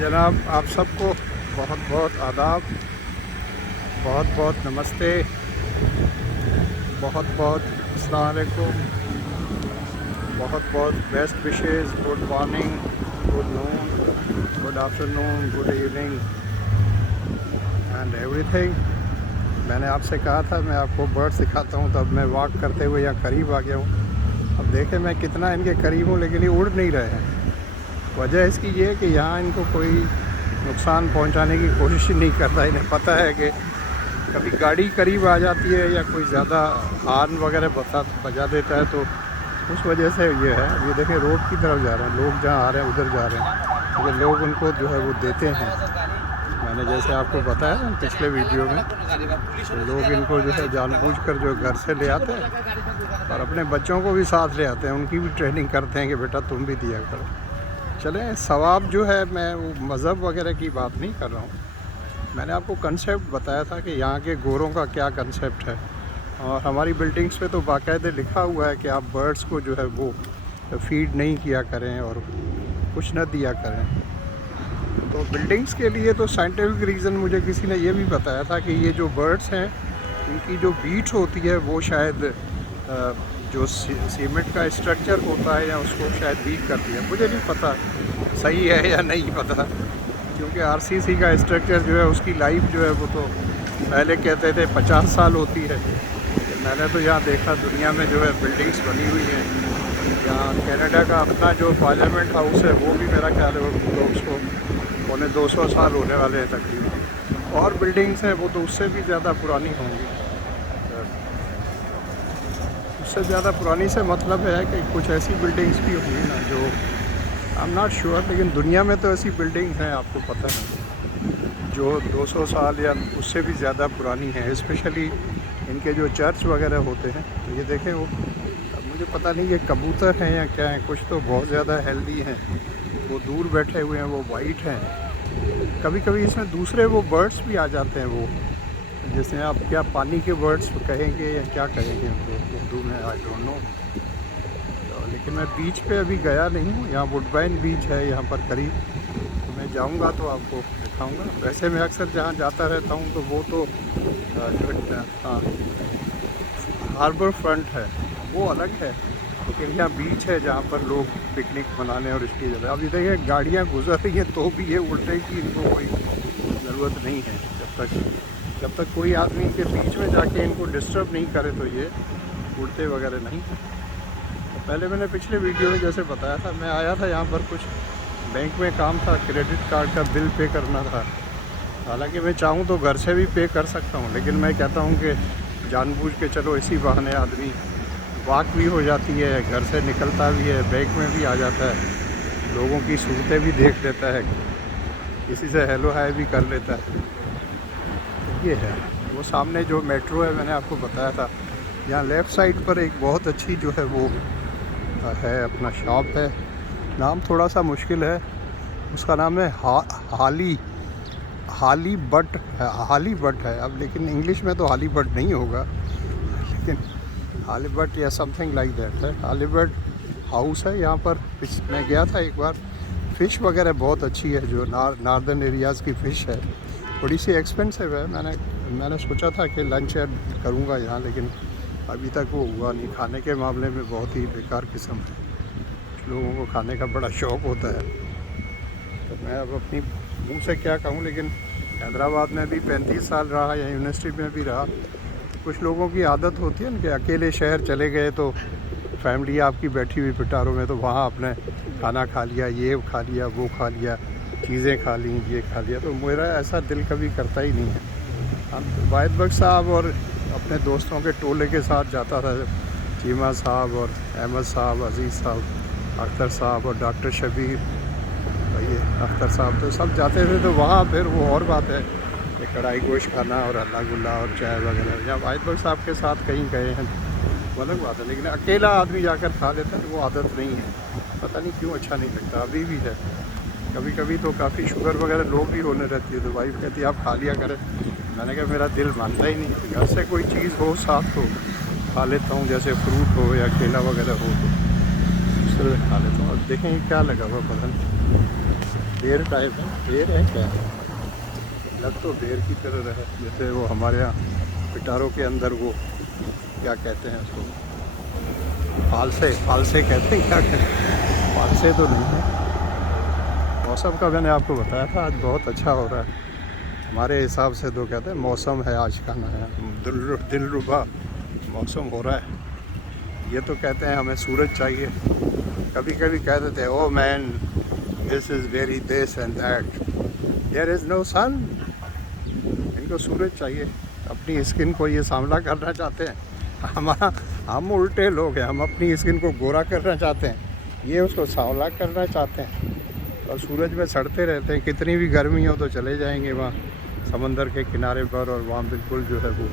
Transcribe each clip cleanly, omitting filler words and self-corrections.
जनाब, आप सबको बहुत बहुत आदाब, बहुत बहुत नमस्ते, बहुत बहुत अस्सलाम वालेकुम, बहुत बहुत best wishes, good morning, good noon, good afternoon, good evening and everything. मैंने आपसे कहा था मैं आपको बर्ड सिखाता हूँ, तब मैं वॉक करते हुए यहाँ करीब आ गया हूँ। अब देखें मैं कितना इनके करीब हूँ, लेकिन ये उड़ नहीं रहे हैं। वजह इसकी ये है कि यहाँ इनको कोई नुकसान पहुँचाने की कोशिश ही नहीं करता। इन्हें पता है कि कभी गाड़ी करीब आ जाती है या कोई ज़्यादा हॉर्न वगैरह बजा देता है, तो उस वजह से ये है। ये देखें रोड की तरफ जा रहे हैं लोग, जहाँ आ रहे हैं उधर जा रहे हैं, क्योंकि लोग उनको जो है वो देते हैं। मैंने जैसे आपको बताया ना पिछले वीडियो में, तो लोग इनको जो है जानबूझकर जो घर से ले आते हैं और अपने बच्चों को भी साथ ले आते हैं, उनकी भी ट्रेनिंग करते हैं कि बेटा तुम भी दिया करो। चलें, सवाब जो है, मैं वो मज़हब वगैरह की बात नहीं कर रहा हूँ। मैंने आपको कंसेप्ट बताया था कि यहाँ के गोरों का क्या कंसेप्ट है, और हमारी बिल्डिंग्स पे तो बाकायदे लिखा हुआ है कि आप बर्ड्स को जो है वो फीड नहीं किया करें और कुछ न दिया करें। तो बिल्डिंग्स के लिए तो साइंटिफिक रीज़न मुझे किसी ने ये भी बताया था कि ये जो बर्ड्स हैं, इनकी जो बीट होती है वो शायद जो सीमेंट का स्ट्रक्चर होता है या उसको शायद बीट करती है। मुझे नहीं पता सही है या नहीं पता, क्योंकि आरसीसी का स्ट्रक्चर जो है उसकी लाइफ जो है वो तो पहले कहते थे 50 साल होती है। मैंने तो यहाँ देखा दुनिया में जो है बिल्डिंग्स बनी हुई हैं। यहाँ कनाडा का अपना जो पार्लियामेंट हाउस है वो भी मेरा ख्याल है वो उसको 200 साल होने वाले हैं तकरीबन। और बिल्डिंग्स हैं वो तो उससे भी ज़्यादा पुरानी होंगी। उससे ज़्यादा पुरानी से मतलब है कि कुछ ऐसी बिल्डिंग्स भी होंगी ना जो आई एम नॉट श्योर, लेकिन दुनिया में तो ऐसी बिल्डिंग्स हैं, आपको पता है, जो 200 साल या उससे भी ज़्यादा पुरानी हैं। स्पेशली इनके जो चर्च वगैरह होते हैं, तो ये देखें वो, अब मुझे पता नहीं ये कबूतर हैं या क्या हैं, कुछ तो बहुत ज़्यादा हेल्दी हैं, वो दूर बैठे हुए हैं, वो वाइट हैं। कभी कभी इसमें दूसरे वो बर्ड्स भी आ जाते हैं, वो जैसे आप क्या पानी के बर्ड्स कहेंगे या क्या कहेंगे उर्दू में, आई डोंट नो। लेकिन मैं बीच पे अभी गया नहीं हूँ। यहाँ वुडबाइन बीच है यहाँ पर करीब, तो मैं जाऊँगा तो आपको दिखाऊँगा। वैसे मैं अक्सर जहाँ जाता रहता हूँ तो वो तो हाँ हार्बर फ्रंट है, वो अलग है, लेकिन यहाँ बीच है जहाँ पर लोग पिकनिक मनाने और इसकी जगह। अब ये देखिए गाड़ियाँ गुजर रही हैं तो भी ये उड़ने की इनको कोई ज़रूरत नहीं है। जब तक कोई आदमी इनके बीच में जाके इनको डिस्टर्ब नहीं करे तो ये उड़ते वगैरह नहीं। तो पहले मैंने पिछले वीडियो में जैसे बताया था, मैं आया था यहाँ पर कुछ बैंक में काम था, क्रेडिट कार्ड का बिल पे करना था। हालांकि मैं चाहूँ तो घर से भी पे कर सकता हूँ, लेकिन मैं कहता हूँ कि जानबूझ के चलो इसी बहाने आदमी वॉक भी हो जाती है, घर से निकलता भी है, बैंक में भी आ जाता है, लोगों की सूरतें भी देख लेता है, किसी से हेलो हाय भी कर लेता है। ये है वो सामने जो मेट्रो है, मैंने आपको बताया था। यहाँ लेफ़्ट साइड पर एक बहुत अच्छी जो है वो है अपना शॉप है, नाम थोड़ा सा मुश्किल है, उसका नाम है हाली बट है। अब लेकिन इंग्लिश में तो हाली बट नहीं होगा, लेकिन हाली बट या समथिंग लाइक दैट है। हाली बट हाउस है यहाँ पर। मैं गया था एक बार, फ़िश वगैरह बहुत अच्छी है, जो नॉर्दर्न एरियाज़ की फ़िश है। थोड़ी सी एक्सपेंसिव है। मैंने सोचा था कि लंच करूँगा यहाँ, लेकिन अभी तक वो हुआ नहीं। खाने के मामले में बहुत ही बेकार किस्म है, कुछ लोगों को खाने का बड़ा शौक़ होता है। तो मैं अब अपनी मुँह से क्या कहूँ, लेकिन हैदराबाद में भी 35 साल रहा या यूनिवर्सिटी में भी रहा। कुछ लोगों की आदत होती है ना कि अकेले शहर चले गए तो फैमिली आपकी बैठी हुई पिटारों में, तो वहाँ आपने खाना खा लिया, ये खा लिया, वो खा लिया, चीज़ें खा ली, ये खा लिया। तो मेरा ऐसा दिल कभी करता ही नहीं है। हम वाहिद बख्श साहब और अपने दोस्तों के टोले के साथ जाता था, चीमा साहब और अहमद साहब, अज़ीज़ साहब, अख्तर साहब और डॉक्टर शबीर, ये अख्तर साहब, तो सब जाते थे। तो वहाँ फिर वो और बात है कि कढ़ाई गोश्त खाना और हल्ला गुल्ला और चाय वगैरह। या वाहिद बख्श साहब के साथ कहीं गए हैं वो अलग बात है, लेकिन अकेला आदमी जाकर खा लेता है तो वो आदत नहीं है। पता नहीं क्यों अच्छा नहीं लगता, अभी भी है। कभी कभी तो काफ़ी शुगर वगैरह लो भी होने रहती है, तो वाइफ कहती है आप खा लिया करें। मैंने कहा मेरा दिल मानता ही नहीं। घर से कोई चीज़ हो साथ तो खा लेता हूँ, जैसे फ्रूट हो या केला वगैरह हो तो उस तरह से खा लेता हूँ। और देखें क्या लगा हुआ पता नहीं। बेर टाइप है, बेर है क्या, लग तो बेर की तरह है, जैसे वो हमारे यहाँ पिटारों के अंदर वो क्या कहते हैं उसको, फालसे कहते हैं, क्या कहते हैं, फालसे तो नहीं है। मौसम का मैंने आपको बताया था आज बहुत अच्छा हो रहा है हमारे हिसाब से, तो कहते हैं मौसम है आज का नया दिलरुबा मौसम हो रहा है। ये तो कहते हैं हमें सूरज चाहिए, कभी कभी कह देते हैं oh man this is very this and that, there is no sun. इनको सूरज चाहिए, अपनी स्किन को ये सांवला करना चाहते हैं। हम उल्टे लोग हैं, हम अपनी स्किन को गोरा करना चाहते हैं, ये उसको सांवला करना चाहते हैं और सूरज में सड़ते रहते हैं। कितनी भी गर्मी हो तो चले जाएंगे वहाँ समंदर के किनारे पर, और वहाँ बिल्कुल जो है वो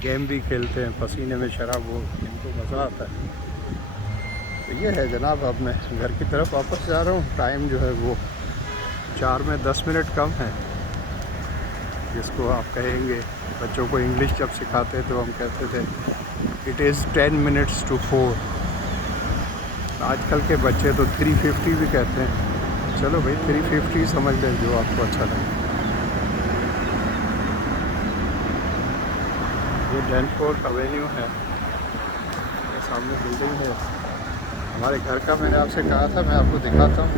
गेम भी खेलते हैं, पसीने में शराब, वो इनको मज़ा आता है। तो ये है जनाब, अब मैं घर की तरफ वापस जा रहा हूँ। टाइम जो है वो 4 में 10 मिनट कम है, जिसको आप कहेंगे, बच्चों को इंग्लिश जब सिखाते तो हम कहते थे इट इज़ 10 मिनट्स टू 4। आजकल के बच्चे तो 3:50 भी कहते हैं। चलो भाई 3:50 समझ लें, जो आपको अच्छा लगे। ये डैनफोर्ड एवेन्यू है, ये सामने बिल्डिंग है हमारे घर का। मैंने आपसे कहा था मैं आपको दिखाता हूँ,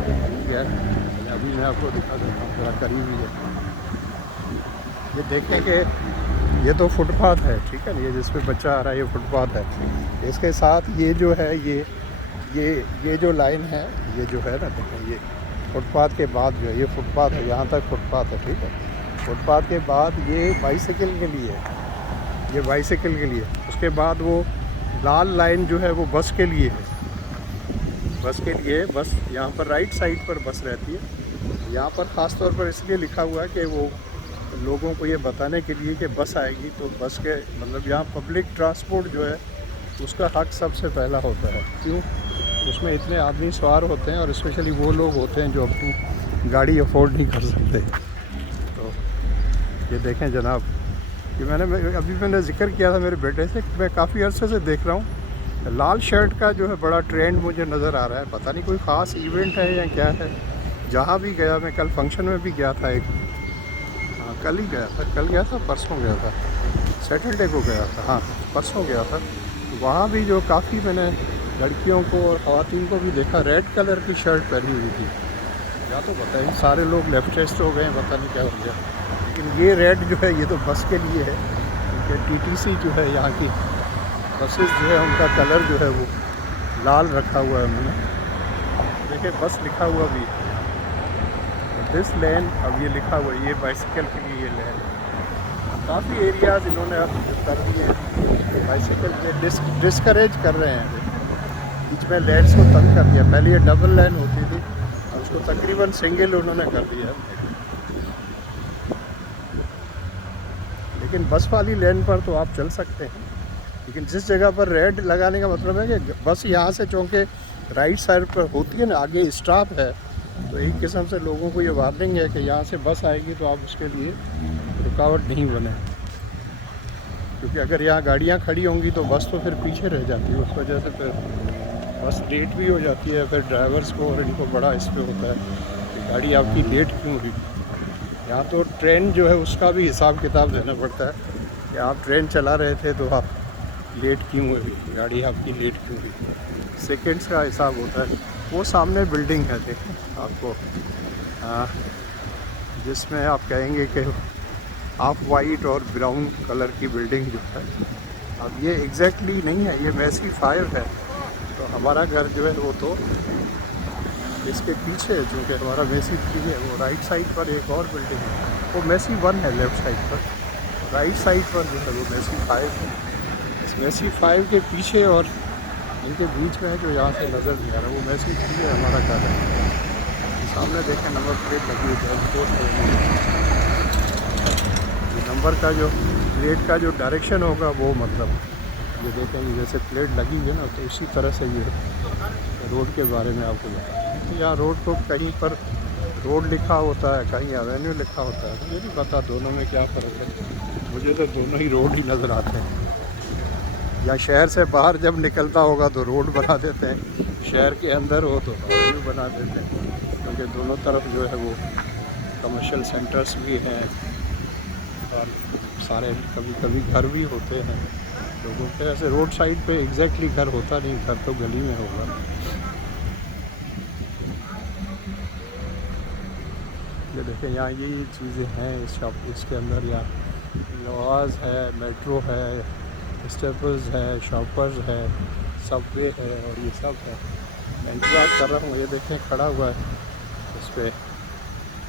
अभी मैं आपको दिखा देता हूँ, थोड़ा करीब ही है। ये देखें कि ये तो फुटपाथ है, ठीक है ना, ये जिस पे बच्चा आ रहा है ये फुटपाथ है। इसके साथ ये जो है ये जो लाइन है, ये जो है ना, देखें ये फुटपाथ के बाद जो है ये फुटपाथ है, यहाँ तक फुटपाथ है, ठीक है। फुटपाथ के बाद ये बाइसिकल के लिए, ये बाइसिकल के लिए। उसके बाद वो लाल लाइन जो है वो बस के लिए है, बस के लिए। बस यहाँ पर राइट साइड पर बस रहती है। यहाँ पर ख़ास तौर पर इसलिए लिखा हुआ है कि वो लोगों को ये बताने के लिए कि बस आएगी, तो बस के मतलब यहाँ पब्लिक ट्रांसपोर्ट जो है उसका हक सबसे पहला होता है। क्यों? उसमें इतने आदमी सवार होते हैं, और स्पेशली वो लोग होते हैं जो अपनी गाड़ी अफोर्ड नहीं कर सकते। तो ये देखें जनाब, कि मैंने जिक्र किया था मेरे बेटे से, मैं काफ़ी अर्से से देख रहा हूँ लाल शर्ट का जो है बड़ा ट्रेंड मुझे नज़र आ रहा है। पता नहीं कोई ख़ास इवेंट है या क्या है। जहाँ भी गया मैं, कल फंक्शन में भी गया था एक, कल ही गया था, कल गया था, परसों गया था, सैटरडे को गया था, हाँ परसों गया था। वहाँ भी जो काफ़ी मैंने लड़कियों को और ख़वातीन को भी देखा, रेड कलर की शर्ट पहनी हुई थी। या तो बताइए सारे लोग लेफ्टिस्ट हो गए, पता नहीं क्या हो गया। लेकिन ये रेड जो है ये तो बस के लिए है, क्योंकि TTC जो है यहाँ की बसेस जो है उनका कलर जो है वो लाल रखा हुआ है उन्होंने। देखिए बस लिखा हुआ भी है दिस लेन, अब ये लिखा हुआ है ये बाइसिकल के लिए ये लेन। काफ़ी एरियाज़ इन्होंने अब कर दिए हैं बाइसिकल पे, डिस्करेज कर रहे हैं। बीच में लेन्स को तंग कर दिया, पहले ये डबल लेन होती थी, और उसको तकरीबन सिंगल उन्होंने कर दिया। लेकिन बस वाली लेन पर तो आप चल सकते हैं, लेकिन जिस जगह पर रेड लगाने का मतलब है कि बस यहाँ से चूँकि राइट साइड पर होती है ना, आगे स्टॉप है, तो एक किस्म से लोगों को ये वार्निंग है कि यहाँ से बस आएगी तो आप उसके लिए रुकावट नहीं बने। क्योंकि अगर यहाँ गाड़ियाँ खड़ी होंगी तो बस तो फिर पीछे रह जाती है, उस वजह से फिर बस लेट भी हो जाती है। फिर ड्राइवर्स को और इनको बड़ा इस पर होता है कि गाड़ी आपकी लेट क्यों हुई। यहाँ तो ट्रेन जो है उसका भी हिसाब किताब देना पड़ता है कि आप ट्रेन चला रहे थे तो आप लेट क्यों हुई, गाड़ी आपकी लेट क्यों हुई, सेकेंड्स का हिसाब होता है। वो सामने बिल्डिंग है देखें आपको, जिसमें आप कहेंगे कि ऑफ वाइट और ब्राउन कलर की बिल्डिंग जो है। अब ये एग्जैक्टली नहीं है, ये मैसी 5 है। तो हमारा घर जो है वो तो इसके पीछे है, चूँकि हमारा मैसी 3 है। वो राइट साइड पर एक और बिल्डिंग है, वो मैसी 1 है लेफ़्ट साइड पर। राइट साइड पर जो है वो मैसी 5 है। इस मैसी 5 के पीछे और इनके बीच में है जो यहाँ से नज़र नहीं आ रहा, वो मैसी 3 है हमारा घर है। सामने देखें नंबर प्लेट लगी है, नंबर का जो प्लेट का जो डायरेक्शन होगा वो मतलब ये देखेंगे जैसे प्लेट लगी है ना, तो उसी तरह से ये रोड के बारे में आपको बताया। यहाँ रोड को कहीं पर रोड लिखा होता है, कहीं एवेन्यू लिखा होता है, मुझे नहीं पता दोनों में क्या फ़र्क है। मुझे तो दोनों ही रोड ही नज़र आते हैं। या शहर से बाहर जब निकलता होगा तो रोड बना देते हैं, शहर के अंदर हो तो हाईवे बना देते हैं, क्योंकि दोनों तरफ जो है वो कमर्शियल सेंटर्स भी हैं और सारे कभी कभी घर भी होते हैं लोगों के। ऐसे रोड साइड पे एग्जैक्टली घर होता नहीं, घर तो गली में होगा। ये देखें यहाँ ये चीज़ें हैं इस शॉप, इसके अंदर यहाँ नवाज़ है, मेट्रो है, स्टेपल्स है, शॉपर्स है, सबवे है और ये सब है। मैं इंतज़ार कर रहा हूँ, ये देखें खड़ा हुआ है इस पर,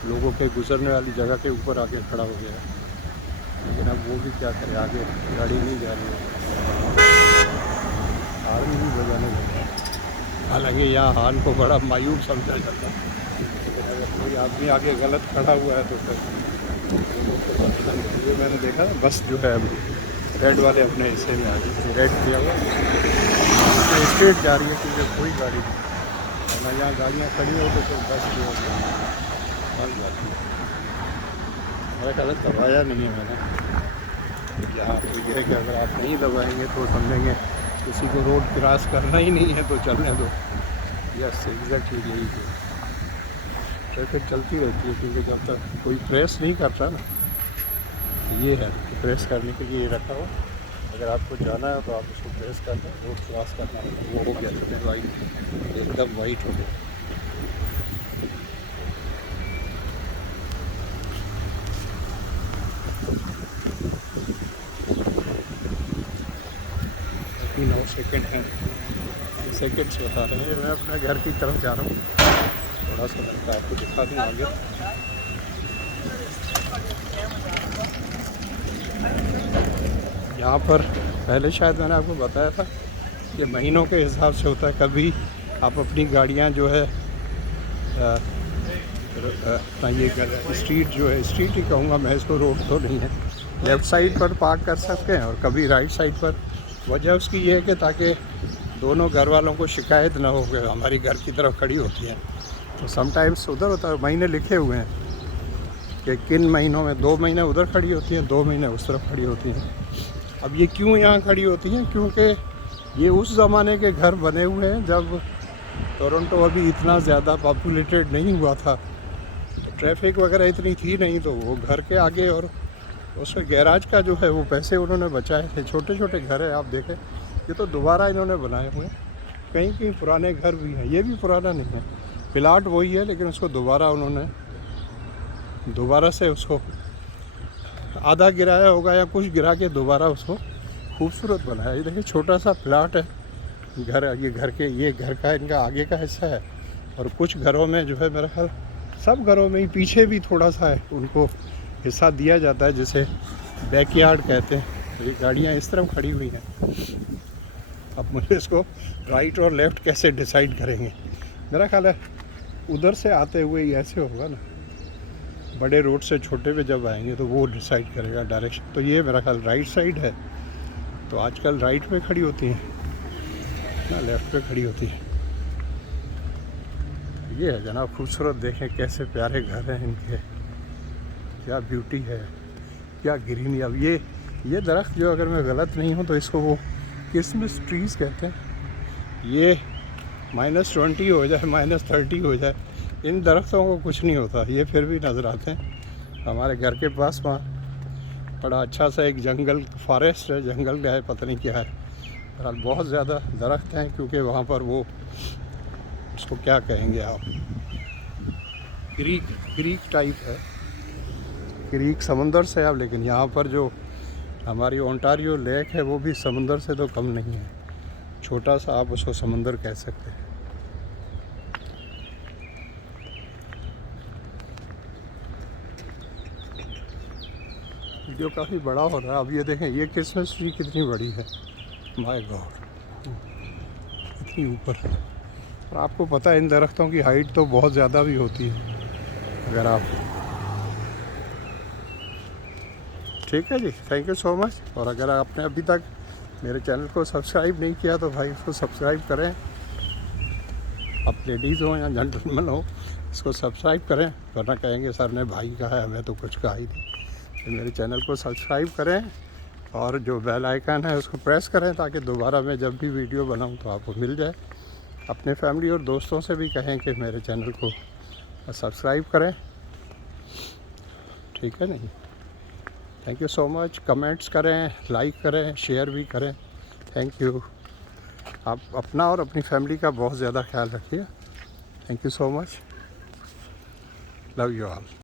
लोगों के गुजरने वाली जगह के ऊपर आके खड़ा हो गया है, लेकिन अब वो भी क्या करे, आगे गाड़ी नहीं जा रही है, हॉर्न भी बजाने लगे। हालांकि यहाँ हॉर्न को बड़ा मायूब समझा जाता है, लेकिन अगर कोई आदमी आगे गलत खड़ा हुआ है तो फिर ये मैंने देखा बस जो है अभी रेड वाले अपने हिस्से में आ गई, रेड किया हुआ स्ट्रेट जा रही है क्योंकि कोई गाड़ी नहीं, ना यहाँ गाड़ियाँ खड़ी हो तो फिर बस जो है बस जाती है। मेरा ख्याल दबाया नहीं है मैंने यहाँ, तो ये है कि अगर आप नहीं दबाएंगे तो समझेंगे किसी को रोड क्रॉस करना ही नहीं है तो चलने दो। यस एग्जैक्टली यही है, ट्रैफिक चलती रहती है क्योंकि जब तक कोई प्रेस नहीं करता ना, तो ये है प्रेस करने के लिए रखा हुआ, अगर आपको जाना है तो आप उसको प्रेस कर दें, रोड क्रॉस करना है वो हो गया, तो वाइट एकदम वाइट हो गया। अभी 9 सेकेंड हैं, सेकेंड्स बता रहे हैं। मैं अपने घर की तरफ जा रहा हूँ, थोड़ा सा लगता है आपको दिखा दूँ आगे। यहाँ पर पहले शायद मैंने आपको बताया था कि महीनों के हिसाब से होता है, कभी आप अपनी गाड़ियाँ जो है ये स्ट्रीट जो है, स्ट्रीट ही कहूँगा मैं इसको, रोड तो नहीं है, लेफ़्ट साइड पर पार्क कर सकते हैं और कभी राइट साइड पर। वजह उसकी ये है कि ताकि दोनों घर वालों को शिकायत ना हो कि हमारी घर की तरफ खड़ी होती है। तो समटाइम्स उधर होता है, महीने लिखे हुए हैं कि किन महीनों में 2 महीने उधर खड़ी होती हैं, 2 महीने उस तरफ खड़ी होती हैं। अब ये क्यों यहाँ खड़ी होती हैं, क्योंकि ये उस ज़माने के घर बने हुए हैं जब टोरंटो अभी इतना ज़्यादा पॉपुलेटेड नहीं हुआ था, तो ट्रैफिक वगैरह इतनी थी नहीं, तो वो घर के आगे और उसमें गैराज का जो है वो पैसे उन्होंने बचाए थे। छोटे छोटे घर है, आप देखें, ये तो दोबारा इन्होंने बनाए हुए हैं, कहीं कहीं पुराने घर भी हैं, ये भी पुराना नहीं है, प्लाट वही है लेकिन उसको दोबारा से उसको आधा गिराया होगा या कुछ गिरा के दोबारा उसको खूबसूरत बनाया। ये देखिए छोटा सा प्लाट है, घर, ये घर का इनका आगे का हिस्सा है, और कुछ घरों में जो है मेरा ख्याल सब घरों में ही पीछे भी थोड़ा सा है, उनको हिस्सा दिया जाता है जिसे बैकयार्ड कहते हैं। तो ये गाड़ियाँ इस तरफ खड़ी हुई हैं, अब मुझे इसको राइट और लेफ़्ट कैसे डिसाइड करेंगे। मेरा ख्याल है उधर से आते हुए ही ऐसे होगा ना, बड़े रोड से छोटे पे जब आएंगे तो वो डिसाइड करेगा डायरेक्शन। तो ये मेरा ख्याल राइट साइड है, तो आजकल राइट पे खड़ी होती हैं ना, लेफ़्ट पे खड़ी होती है। ये है जनाब खूबसूरत, देखें कैसे प्यारे घर हैं इनके, क्या ब्यूटी है, क्या ग्रीनरी। अब ये दरख्त जो, अगर मैं गलत नहीं हूँ तो इसको वो क्रिसमस ट्रीज़ कहते हैं। ये -20 हो जाए, -30 हो जाए, इन दरख्तों को कुछ नहीं होता, ये फिर भी नज़र आते हैं। हमारे घर के पास वहाँ बड़ा अच्छा सा एक जंगल फॉरेस्ट है, जंगल है, पता नहीं क्या है, बहरहाल बहुत ज़्यादा दरख्त हैं, क्योंकि वहाँ पर वो उसको क्या कहेंगे आप, क्रीक टाइप है, क्रीक समंदर से अब, लेकिन यहाँ पर जो हमारी ओंटारियो लेक है वो भी समंदर से तो कम नहीं है, छोटा सा आप उसको समंदर कह सकते हैं। वीडियो काफ़ी बड़ा हो रहा है। अब ये देखें, ये क्रिसमस ट्री कितनी बड़ी है, माय गॉड, इतनी ऊपर। और आपको पता है इन दरख्तों की हाइट तो बहुत ज़्यादा भी होती है। अगर आप, ठीक है जी, थैंक यू सो मच। और अगर आपने अभी तक मेरे चैनल को सब्सक्राइब नहीं किया तो भाई इसको सब्सक्राइब करें, आप लेडीज़ हो या जेंटलमैन हो, इसको सब्सक्राइब करें, वरना कहेंगे सर ने भाई कहा है, हमें तो कुछ कहा ही नहीं। तो मेरे चैनल को सब्सक्राइब करें और जो बेल आइकन है उसको प्रेस करें ताकि दोबारा मैं जब भी वीडियो बनाऊं तो आपको मिल जाए। अपने फैमिली और दोस्तों से भी कहें कि मेरे चैनल को सब्सक्राइब करें, ठीक है नहीं। Thank you so much. Comments करें, लाइक करें, शेयर भी करें। Thank you. आप अपना और अपनी फैमिली का बहुत ज़्यादा ख्याल रखिए। Thank you so much. Love you all.